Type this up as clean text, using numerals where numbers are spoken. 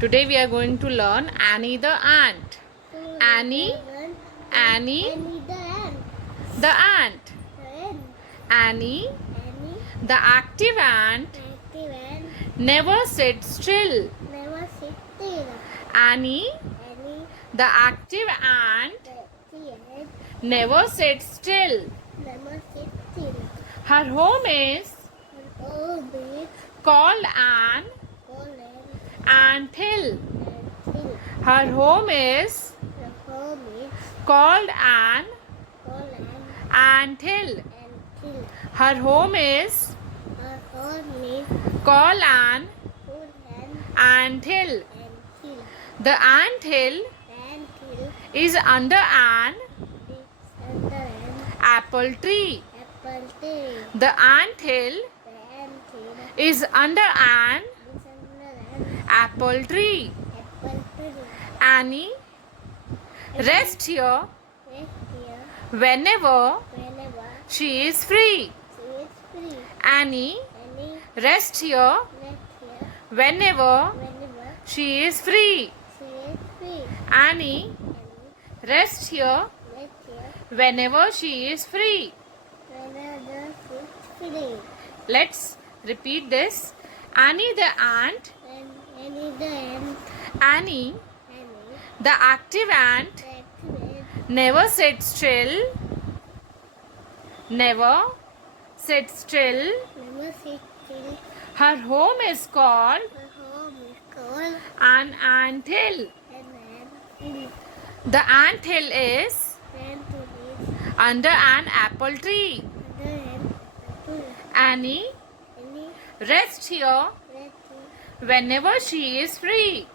Today we are going to learn Annie the ant. Annie, Annie the ant. Annie the active ant never sits still. Annie the active ant never sits still. Her home is called an ant hill. Her home is called an ant hill. Her home is called an ant hill. The ant hill is under an apple tree. The ant hill is under an apple tree. Annie rests here whenever she is free. Annie rests here whenever she is free. Annie rests here whenever she is free. Let's repeat this. Annie the ant, Annie the active ant never sits still, never sits still. Her home is called an ant hill. The ant hill is under an apple tree. Annie rests here whenever she is free.